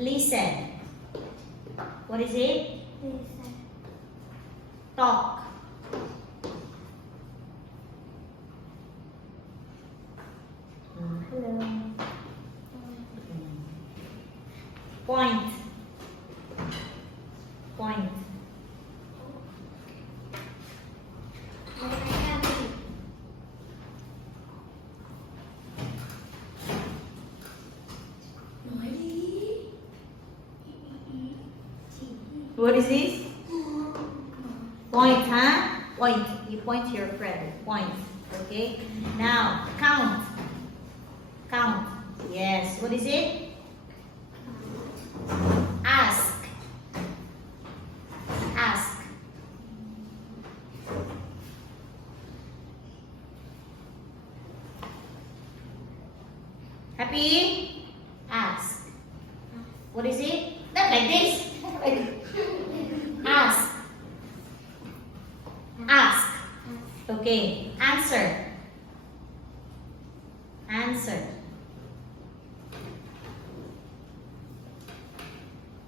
Listen. What is it? Listen. Talk. Hello. Point. Point. What is this? Point, huh? Point. You point to your friend. Point. Okay? Now, count. Count. Yes. What is it? Ask. Ask. Happy? Ask. What is it? Not like this. Ask. Ask. Okay. Answer. Answer.